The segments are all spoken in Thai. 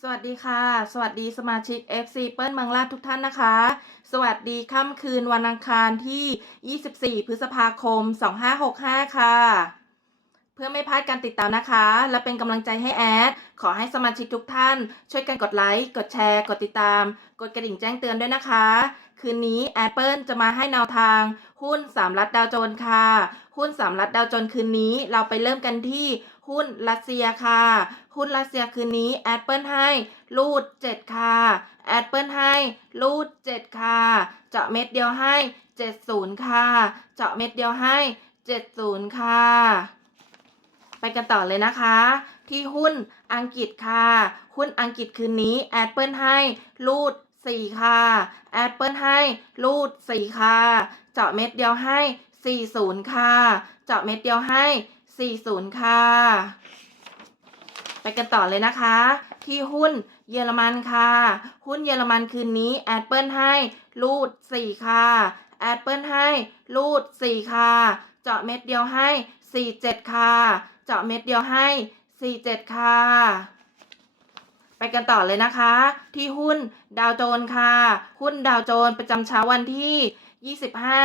สวัสดีค่ะ สวัสดีสมาชิก FC เปิ้ลเมืองลาดทุกท่านนะคะ สวัสดีค่ำคืนวันอังคารที่ 24 พฤษภาคม 2565 ค่ะ ติดตามนะคะ และเป็นกำลังใจให้แอด ขอให้สมาชิกทุกท่าน ช่วยกันกดไลค์ กดแชร์ กดติดตาม กดกระดิ่งแจ้งเตือนด้วยนะคะ คืนนี้แอดเปิลจะมาให้แนวทาง หุ้นสามรัฐดาวโจนค่ะ หุ้นสามรัฐดาวโจนคืนนี้เราไปเริ่มกันที่หุ้นรัสเซียค่ะ หุ้นรัสเซียคืนนี้แอดเปิลให้รูด7ค่ะแอดเปิลให้รูด7ค่ะ เจาะเม็ดเดียวให้ 70 ค่ะ เจาะเม็ดเดียวให้ 70 ค่ะ ไปกันต่อเลยนะคะ ที่หุ้นอังกฤษค่ะ หุ้นอังกฤษคืนนี้แอดเปิลให้รูด4ค่ะแอดเปิลให้รูด4ค่ะ เจาะเม็ดเดียวให้ 40 ค่ะ เจาะเม็ดเดียวให้ 40 ค่ะ ไปกันต่อเลยนะคะ ที่หุ้นเยอรมันค่ะ หุ้นเยอรมันคืนนี้แอดเปิลให้รูด4ค่ะแอดเปิลให้รูด4ค่ะ เจาะเม็ดเดียวให้ 47 ค่ะ เจาะเม็ดเดียวให้ 47 ค่ะ ไปกันต่อเลยนะคะ ที่หุ้นดาวโจนส์ค่ะ หุ้นดาวโจนส์ประจำเช้าวันที่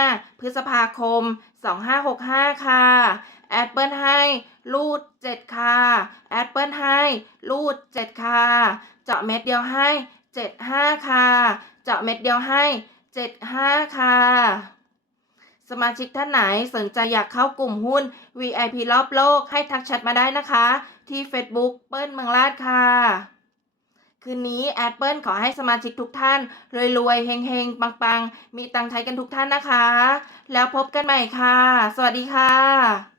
25 พฤษภาคม 2565 ค่ะแอดเปิลให้รูด 7 ค่ะแอดเปิลให้รูด 7 ค่ะ เจาะเม็ดเดียวให้ 75 ค่ะ เจาะเม็ดเดียวให้ 75 ค่ะ สมาชิกท่านไหนสนใจอยากเข้ากลุ่มหุ้น VIP รอบโลกให้ทักแชทมาได้นะคะ ที่ Facebook เปิ้ลเมืองลาดค่ะ คืนนี้แอดเปิลขอให้สมาชิกทุกท่าน รวยๆเฮงๆ ปังๆ มีตังค์ใช้กันทุกท่านนะคะ แล้วพบกันใหม่ค่ะ สวัสดีค่ะ